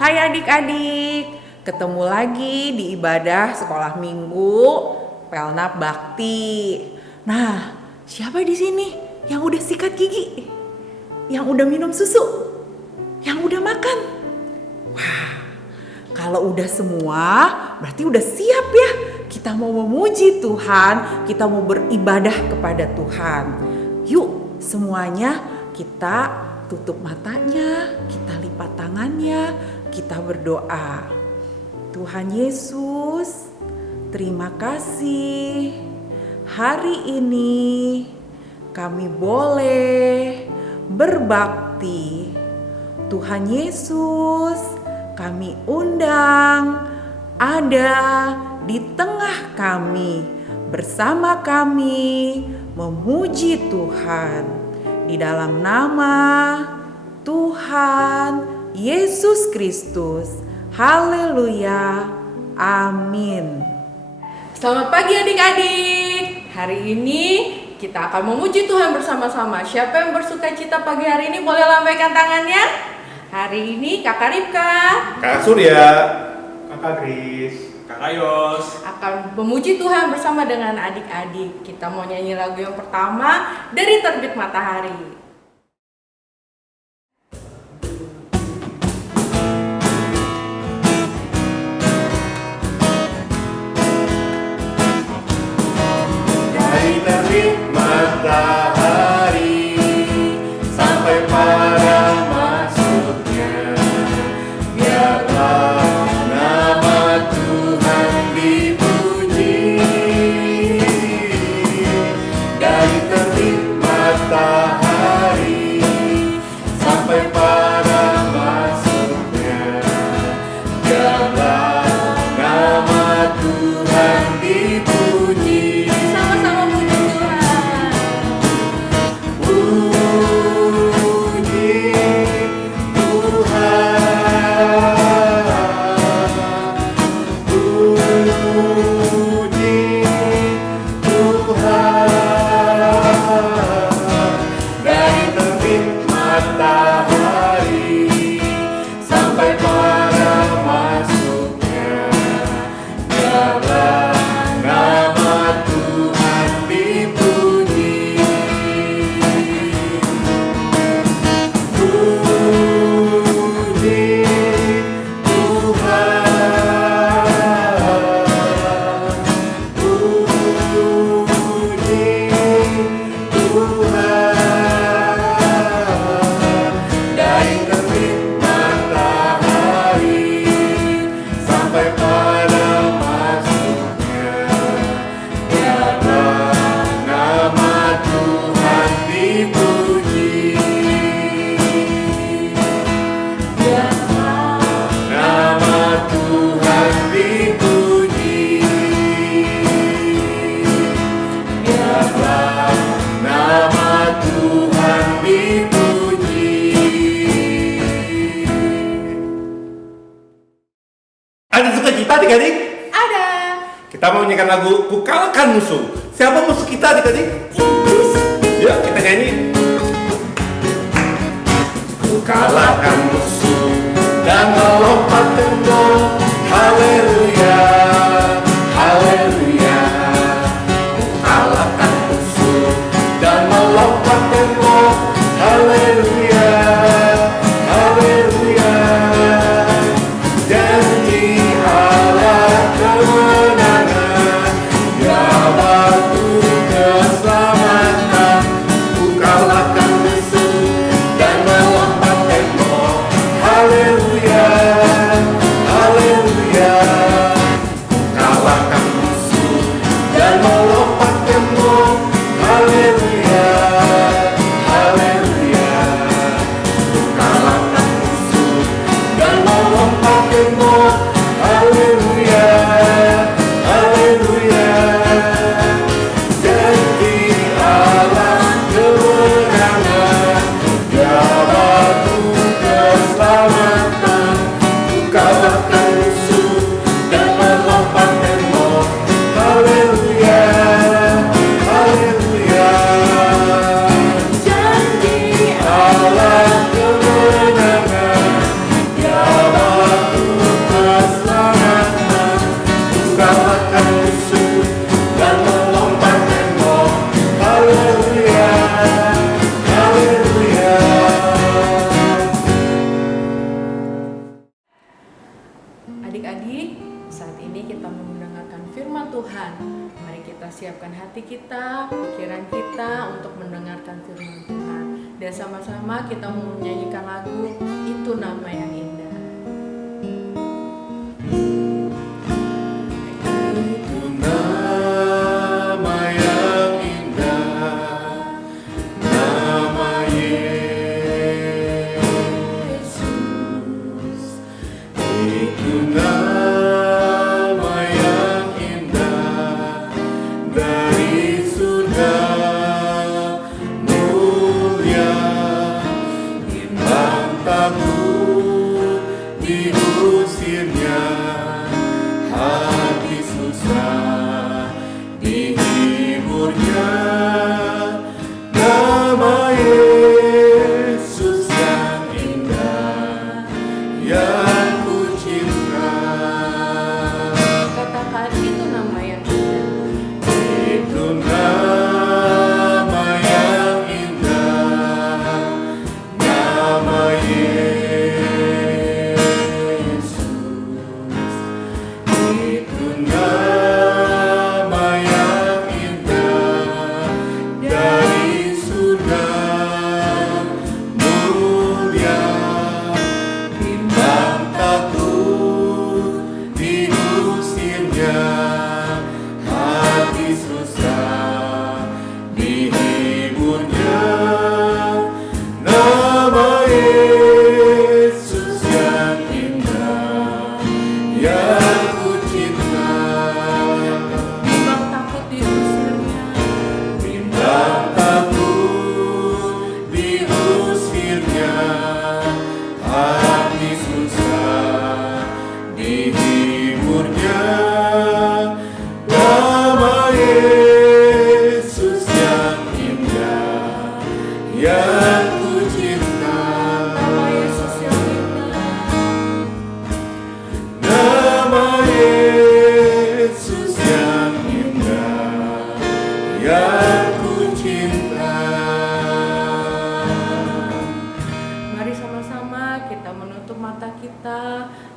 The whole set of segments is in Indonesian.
Hai adik-adik, ketemu lagi di ibadah sekolah minggu Pelnap Bakti. Nah, siapa di sini yang udah sikat gigi? Yang udah minum susu? Yang udah makan? Wah, kalau udah semua, berarti udah siap ya. Kita mau memuji Tuhan, kita mau beribadah kepada Tuhan. Yuk, semuanya kita tutup matanya, kita lipat tangannya, kita berdoa. Tuhan Yesus, terima kasih. Hari ini kami boleh berbakti. Tuhan Yesus, kami undang ada di tengah kami, bersama kami memuji Tuhan di dalam nama Tuhan Yesus Kristus. Haleluya. Amin. Selamat pagi adik-adik. Hari ini kita akan memuji Tuhan bersama-sama. Siapa yang bersuka cita pagi hari ini boleh lambaikan tangannya? Hari ini Kakak Ripka, Kak Surya, Kakak Kris, Kakak Yos akan memuji Tuhan bersama dengan adik-adik. Kita mau nyanyi lagu yang pertama dari Terbit Matahari. Dari terbit matahari sampai pada masuknya, biarlah nama Tuhan dipuji. Dari terbit matahari sampai pada masuknya, biarlah nama Tuhan dipuji. Sama-sama puji Tuhan. Puji Tuhan, puji Tuhan. Dari terbit matahari sampai pada masuknya, biarlah nama Tuhan dipuji. Puji Tuhan, puji Tuhan. Dari terbit matahari sampai pada masuknya, biarlah nama Tuhan dipuji. Biarlah nama Tuhan dipuji. Biarlah nama Tuhan dipuji. Ada sukacita adik-adik? Ada. Kita mau nyanyikan lagu Ku Kalahkan Musuh. Siapa musuh kita adik-adik? Yuk kita nyanyi. Ku kalahkan musuh dan melompat tembok. Haleluya, haleluya. Ku kalahkan musuh dan melompat tembok. Haleluya, haleluya. Janji Allah kemenangan, ya batu keselamatan. Ku kalahkan musuh dan melompat tembok. Haleluya, haleluya. Ku kalahkan musuh dan melompat tembok. Haleluya, haleluya. Dan sama-sama kita mau menyanyikan lagu Itu Nama Yang Indah.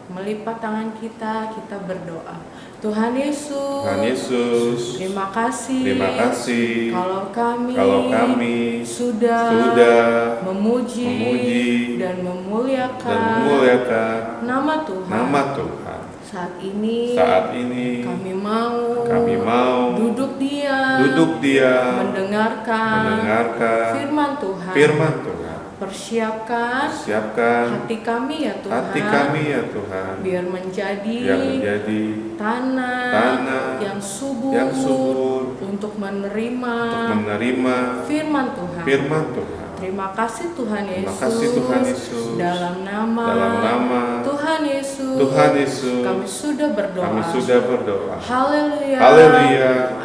Melipat tangan kita berdoa. Tuhan Yesus, terima kasih kalau kami sudah memuji dan memuliakan nama Tuhan. Saat ini kami mau duduk diam mendengarkan firman Tuhan. Persiapkan hati kami ya Tuhan, biar menjadi tanah yang subur untuk menerima firman Tuhan. Terima kasih Tuhan Yesus. Dalam nama Tuhan Yesus, kami sudah berdoa. Haleluya.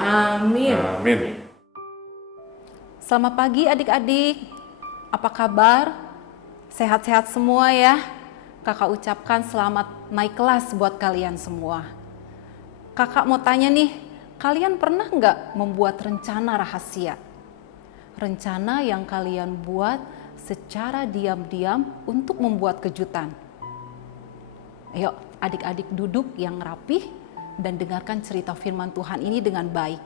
Amin. Selamat pagi adik-adik. Apa kabar? Sehat-sehat semua ya? Kakak ucapkan selamat naik kelas buat kalian semua. Kakak mau tanya nih, kalian pernah nggak membuat rencana rahasia? Rencana yang kalian buat secara diam-diam untuk membuat kejutan. Ayo adik-adik duduk yang rapih dan dengarkan cerita firman Tuhan ini dengan baik.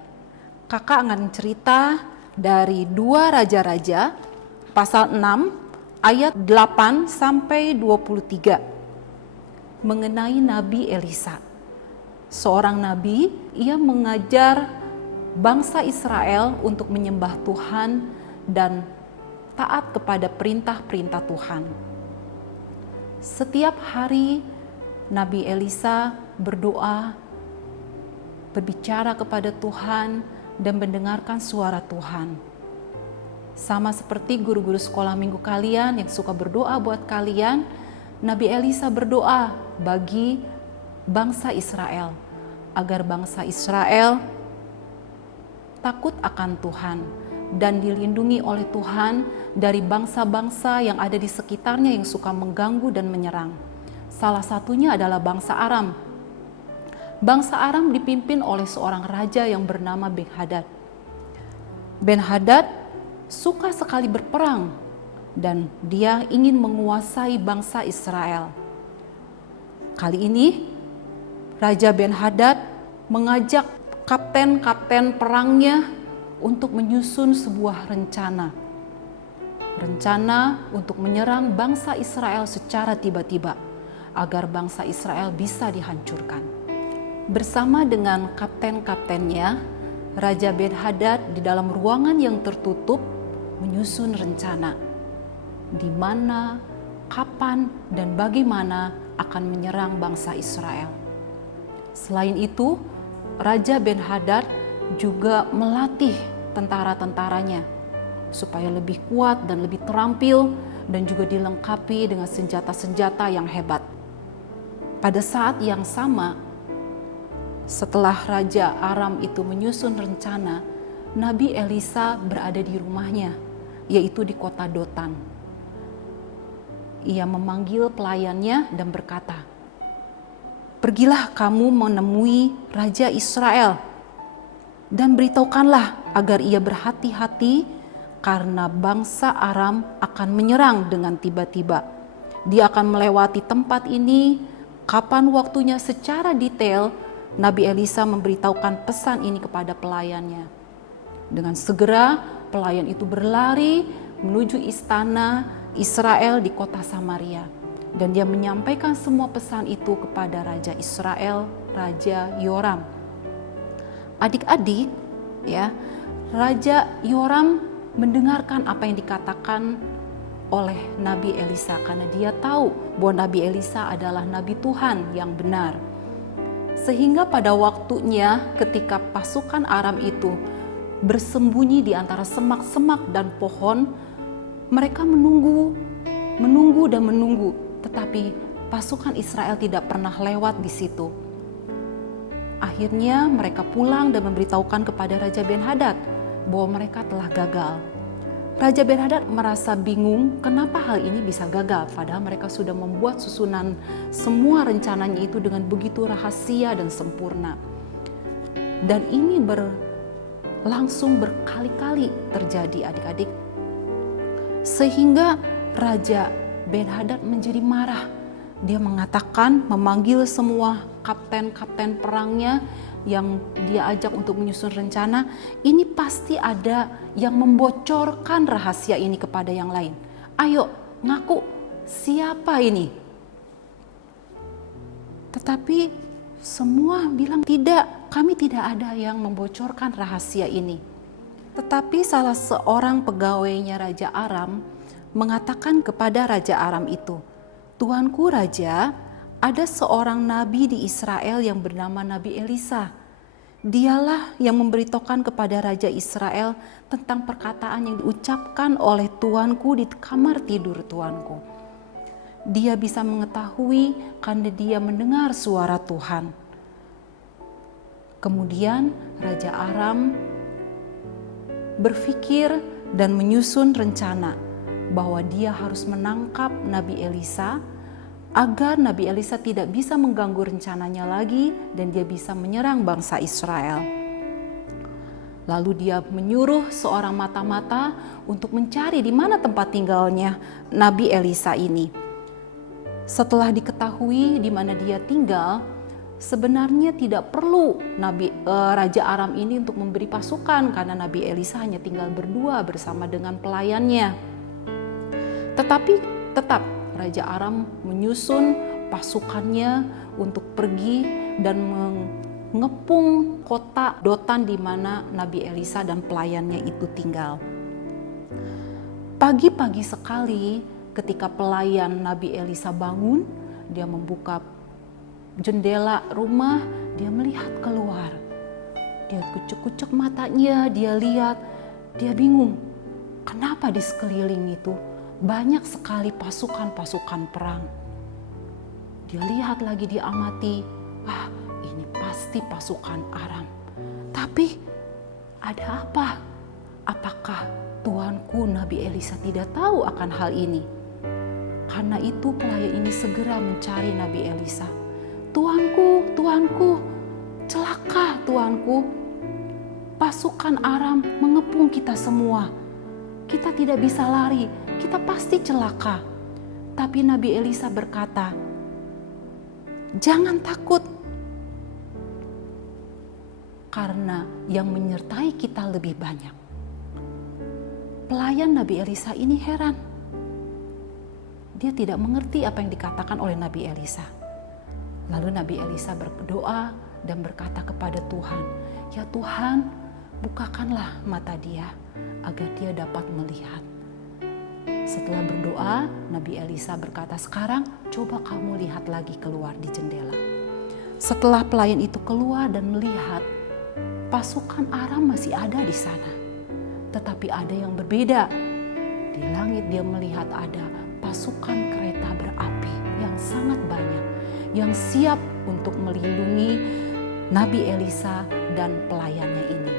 Kakak akan cerita dari 2 Raja-Raja pasal 6 ayat 8 sampai 23 mengenai Nabi Elisa. Seorang nabi, ia mengajar bangsa Israel untuk menyembah Tuhan dan taat kepada perintah-perintah Tuhan. Setiap hari Nabi Elisa berdoa, berbicara kepada Tuhan dan mendengarkan suara Tuhan. Sama seperti guru-guru sekolah minggu kalian yang suka berdoa buat kalian, Nabi Elisa berdoa bagi bangsa Israel, agar bangsa Israel takut akan Tuhan dan dilindungi oleh Tuhan dari bangsa-bangsa yang ada di sekitarnya yang suka mengganggu dan menyerang. Salah satunya adalah bangsa Aram. Bangsa Aram dipimpin oleh seorang raja yang bernama Ben-Hadad. Ben-Hadad suka sekali berperang dan dia ingin menguasai bangsa Israel. Kali ini Raja Ben-Hadad mengajak kapten-kapten perangnya untuk menyusun sebuah rencana. rencana untuk menyerang bangsa Israel secara tiba-tiba agar bangsa Israel bisa dihancurkan. Bersama dengan kapten-kaptennya, Raja Ben-Hadad di dalam ruangan yang tertutup menyusun rencana di mana, kapan, dan bagaimana akan menyerang bangsa Israel. Selain itu, Raja Ben-Hadad juga melatih tentara-tentaranya supaya lebih kuat dan lebih terampil dan juga dilengkapi dengan senjata-senjata yang hebat. Pada saat yang sama, setelah Raja Aram itu menyusun rencana, Nabi Elisa berada di rumahnya, yaitu di kota Dotan. Ia memanggil pelayannya dan berkata, "Pergilah kamu menemui Raja Israel dan beritahukanlah agar ia berhati-hati karena bangsa Aram akan menyerang dengan tiba-tiba. Dia akan melewati tempat ini, kapan waktunya secara detail." Nabi Elisa memberitahukan pesan ini kepada pelayannya. Dengan segera pelayan itu berlari menuju istana Israel di kota Samaria, dan dia menyampaikan semua pesan itu kepada Raja Israel, Raja Yoram. Adik-adik, ya, Raja Yoram mendengarkan apa yang dikatakan oleh Nabi Elisa karena dia tahu bahwa Nabi Elisa adalah Nabi Tuhan yang benar. Sehingga pada waktunya ketika pasukan Aram itu bersembunyi di antara semak-semak dan pohon, mereka menunggu dan menunggu, tetapi pasukan Israel tidak pernah lewat di situ. Akhirnya mereka pulang dan memberitahukan kepada Raja Ben-Hadad bahwa mereka telah gagal. Raja Ben-Hadad merasa bingung kenapa hal ini bisa gagal, padahal mereka sudah membuat susunan semua rencananya itu dengan begitu rahasia dan sempurna. Dan ini langsung berkali-kali terjadi, adik-adik. Sehingga Raja Ben-Hadad menjadi marah. Dia mengatakan, memanggil semua kapten-kapten perangnya yang dia ajak untuk menyusun rencana, ini pasti ada yang membocorkan rahasia ini kepada yang lain. Ayo, ngaku, siapa ini? Tetapi semua bilang tidak, kami tidak ada yang membocorkan rahasia ini. Tetapi salah seorang pegawainya Raja Aram mengatakan kepada Raja Aram itu, "Tuanku Raja, ada seorang nabi di Israel yang bernama Nabi Elisa. Dialah yang memberitahukan kepada Raja Israel tentang perkataan yang diucapkan oleh tuanku di kamar tidur tuanku. Dia bisa mengetahui karena dia mendengar suara Tuhan." Kemudian Raja Aram berpikir dan menyusun rencana bahwa dia harus menangkap Nabi Elisa agar Nabi Elisa tidak bisa mengganggu rencananya lagi dan dia bisa menyerang bangsa Israel. Lalu dia menyuruh seorang mata-mata untuk mencari di mana tempat tinggalnya Nabi Elisa ini. Setelah diketahui di mana dia tinggal, sebenarnya tidak perlu Raja Aram ini untuk memberi pasukan karena Nabi Elisa hanya tinggal berdua bersama dengan pelayannya. Tetapi tetap Raja Aram menyusun pasukannya untuk pergi dan mengepung kota Dotan di mana Nabi Elisa dan pelayannya itu tinggal. Pagi-pagi sekali ketika pelayan Nabi Elisa bangun, dia membuka jendela rumah, dia melihat keluar. Dia kucek-kucek matanya, dia lihat, dia bingung. Kenapa di sekeliling itu banyak sekali pasukan-pasukan perang? Dia lihat lagi, dia amati, ini pasti pasukan Aram. Tapi ada apa? Apakah tuanku Nabi Elisa tidak tahu akan hal ini? Karena itu pelayan ini segera mencari Nabi Elisa. Tuanku, celaka tuanku. Pasukan Aram mengepung kita semua. Kita tidak bisa lari, kita pasti celaka. Tapi Nabi Elisa berkata, "Jangan takut, karena yang menyertai kita lebih banyak." pelayan Nabi Elisa ini heran. Dia tidak mengerti apa yang dikatakan oleh Nabi Elisa. Lalu Nabi Elisa berdoa dan berkata kepada Tuhan, "Ya Tuhan, bukakanlah mata dia agar dia dapat melihat." Setelah berdoa, Nabi Elisa berkata, "Sekarang coba kamu lihat lagi keluar di jendela." Setelah pelayan itu keluar dan melihat, pasukan Aram masih ada di sana. Tetapi ada yang berbeda. Di langit dia melihat ada pasukan kereta berapi yang sangat banyak, yang siap untuk melindungi Nabi Elisa dan pelayannya ini.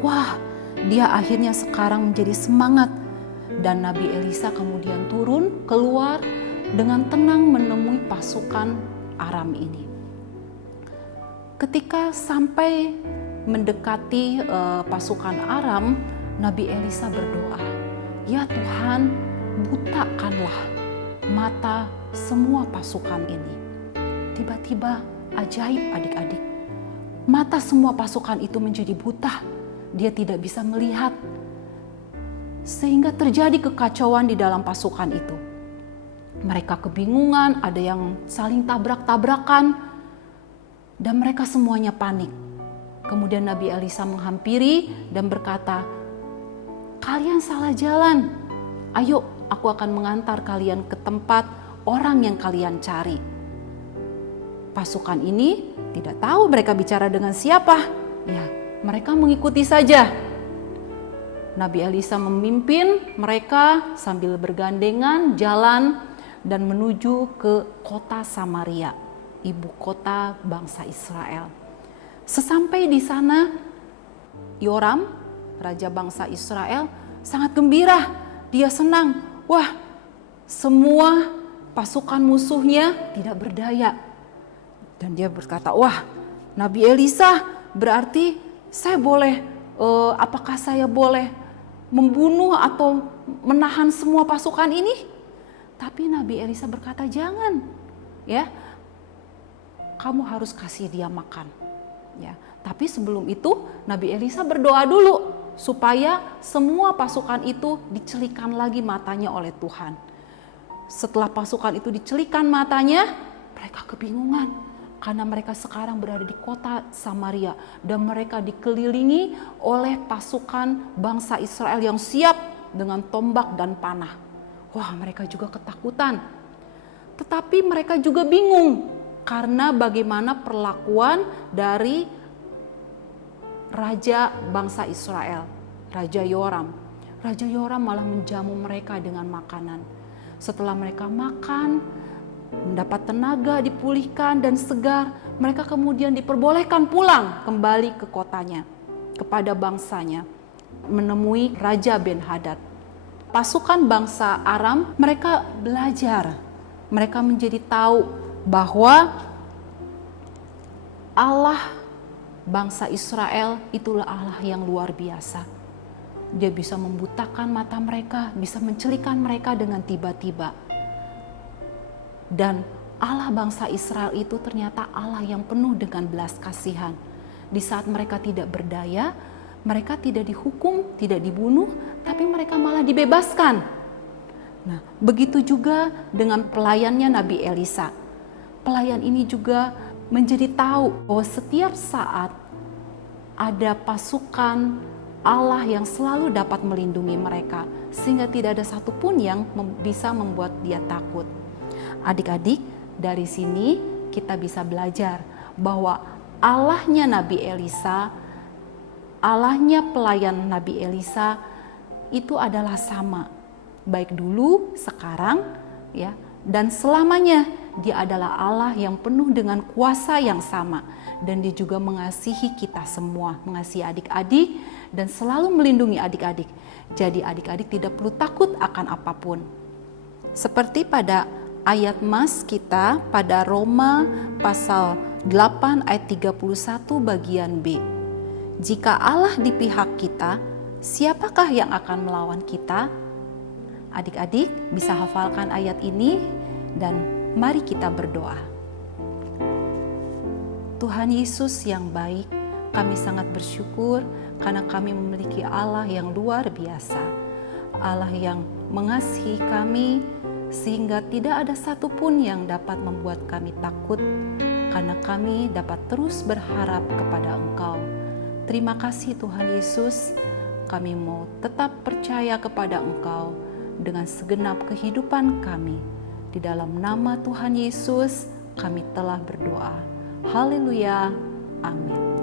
Wah, dia akhirnya sekarang menjadi semangat. Dan Nabi Elisa kemudian turun keluar dengan tenang menemui pasukan Aram ini. Ketika sampai mendekati pasukan Aram, Nabi Elisa berdoa, "Ya Tuhan, butakanlah mata semua pasukan ini." Tiba-tiba ajaib adik-adik. Mata semua pasukan itu menjadi buta. Dia tidak bisa melihat. Sehingga terjadi kekacauan di dalam pasukan itu. Mereka kebingungan, ada yang saling tabrak-tabrakan, dan mereka semuanya panik. Kemudian Nabi Elisa menghampiri dan berkata, "Kalian salah jalan. Ayo, aku akan mengantar kalian ke tempat orang yang kalian cari." Pasukan ini tidak tahu mereka bicara dengan siapa. Ya, mereka mengikuti saja. Nabi Elisa memimpin mereka sambil bergandengan jalan dan menuju ke kota Samaria, ibu kota bangsa Israel. Sesampai di sana, Yoram, raja bangsa Israel, sangat gembira. Dia senang. Wah, semua pasukan musuhnya tidak berdaya. Dan dia berkata, "Wah, Nabi Elisa, berarti apakah saya boleh membunuh atau menahan semua pasukan ini?" Tapi Nabi Elisa berkata, "Jangan, ya, kamu harus kasih dia makan." Ya, tapi sebelum itu Nabi Elisa berdoa dulu supaya semua pasukan itu dicelikan lagi matanya oleh Tuhan. Setelah pasukan itu dicelikan matanya, mereka kebingungan karena mereka sekarang berada di kota Samaria dan mereka dikelilingi oleh pasukan bangsa Israel yang siap dengan tombak dan panah. Wah, mereka juga ketakutan. Tetapi mereka juga bingung karena bagaimana perlakuan dari raja bangsa Israel, Raja Yoram. Raja Yoram malah menjamu mereka dengan makanan. Setelah mereka makan, mendapat tenaga, dipulihkan dan segar, mereka kemudian diperbolehkan pulang kembali ke kotanya, kepada bangsanya, menemui Raja Ben-Hadad. Pasukan bangsa Aram, mereka belajar, mereka menjadi tahu bahwa Allah bangsa Israel itulah Allah yang luar biasa. Dia bisa membutakan mata mereka, bisa mencelikan mereka dengan tiba-tiba. Dan Allah bangsa Israel itu ternyata Allah yang penuh dengan belas kasihan. Di saat mereka tidak berdaya, mereka tidak dihukum, tidak dibunuh, tapi mereka malah dibebaskan. Nah, begitu juga dengan pelayannya Nabi Elisa. Pelayan ini juga menjadi tahu bahwa setiap saat ada pasukan Allah yang selalu dapat melindungi mereka, sehingga tidak ada satupun yang bisa membuat dia takut. Adik-adik, dari sini kita bisa belajar bahwa Allahnya Nabi Elisa, Allahnya pelayan Nabi Elisa itu adalah sama, baik dulu, sekarang, ya, dan selamanya. Dia adalah Allah yang penuh dengan kuasa yang sama, dan dia juga mengasihi kita semua, mengasihi adik-adik dan selalu melindungi adik-adik. Jadi adik-adik tidak perlu takut akan apapun. Seperti pada ayat mas kita pada Roma pasal 8 ayat 31 bagian B. Jika Allah di pihak kita, siapakah yang akan melawan kita? Adik-adik bisa hafalkan ayat ini dan mari kita berdoa. Tuhan Yesus yang baik, kami sangat bersyukur karena kami memiliki Allah yang luar biasa. Allah yang mengasihi kami, sehingga tidak ada satupun yang dapat membuat kami takut, karena kami dapat terus berharap kepada Engkau. Terima kasih Tuhan Yesus, kami mau tetap percaya kepada Engkau dengan segenap kehidupan kami. Di dalam nama Tuhan Yesus kami telah berdoa. Haleluya, amin.